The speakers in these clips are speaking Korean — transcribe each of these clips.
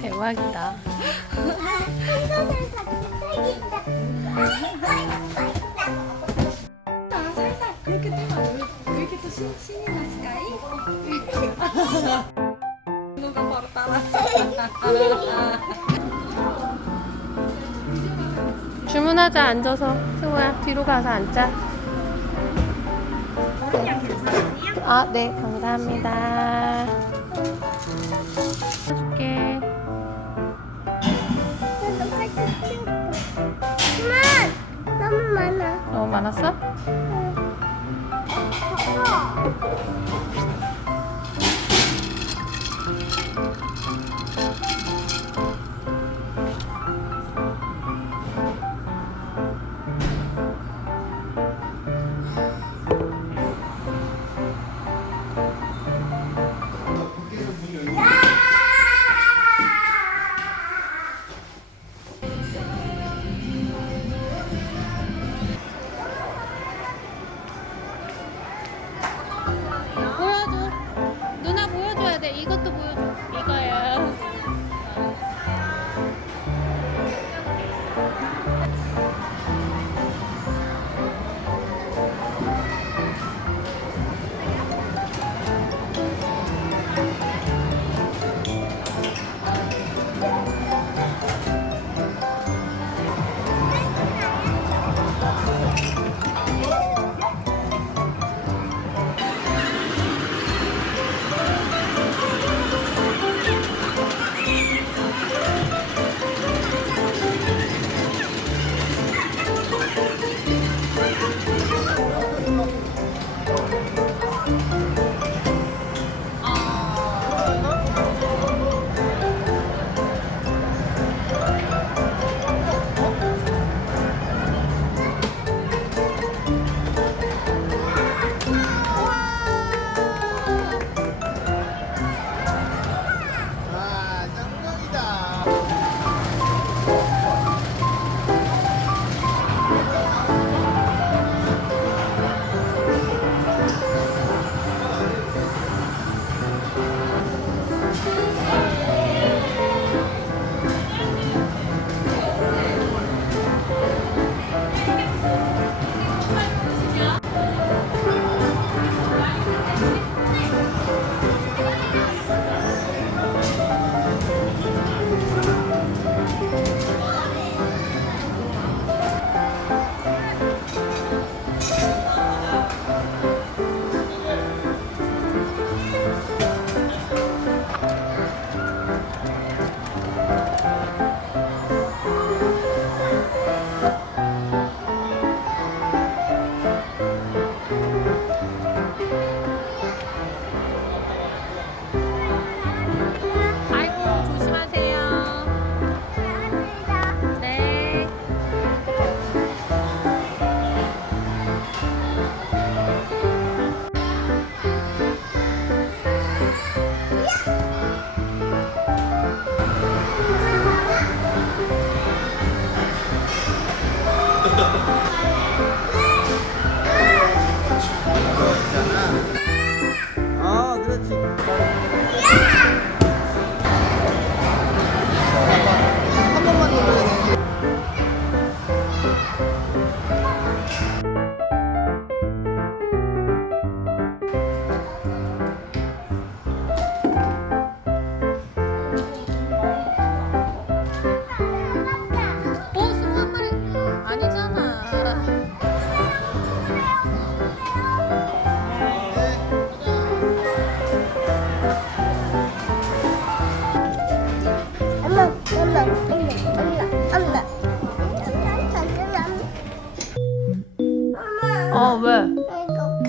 대박이다. 신이 났을까이? 누가 바로 따라. 주문하자 앉아서 승우야 뒤로 가서 앉자. 아, 네, 감사합니다. 해줄게. 엄마 너무 많아. 너무 많았어? 보 이것도 보여줘.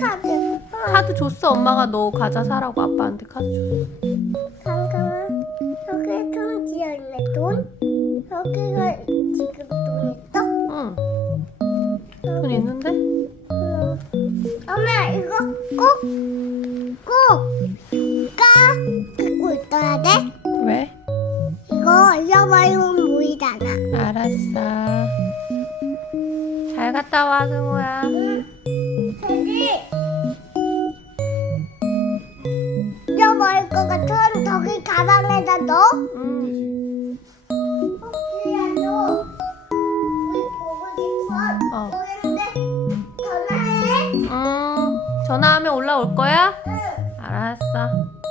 카드. 카드 줬어. 엄마가 너 과자 사라고 아빠한테 카드 줬어. 잠깐만. 여기에 돈 지어있네, 돈? 여기가 지금 돈 있어? 응. 돈 있는데? 응. 엄마, 이거 꼭, 꼭, 까, 갖고 있어야 돼? 왜? 이거 잃어버리면 모이잖아. 알았어. 잘 갔다 와 승우야. 것 같은 저기 가방에다 넣어. 응. 혹시라도 우리 보고 싶어. 어. 전화해. 응. 전화하면 올라올 거야? 응. 알았어.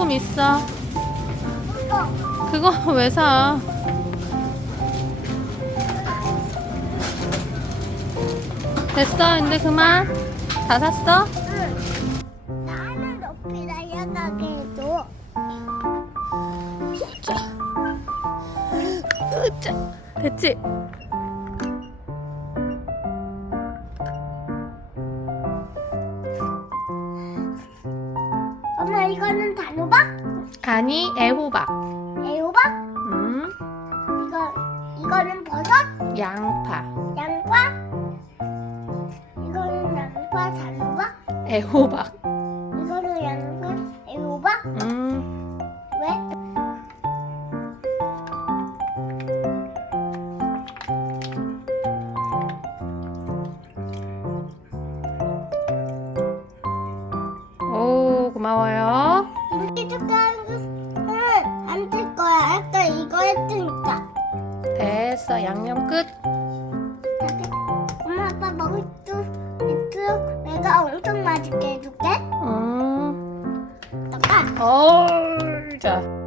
조금 있어. 그거 왜 사? 됐어, 이제 그만. 다 샀어? 응. 나는 높이 날아가게 해줘. 자. 으짜. 됐지? 아니, 애호박. 애호박? 음, 이거 이거는 버섯? 양파. 양파? 이거는 양파 단호박? 애호박. 됐어, 양념 끝. 엄마 아빠 먹을 수 있도록 내가 엄청 맛있게 해줄게. 음, 아빠 어, 자.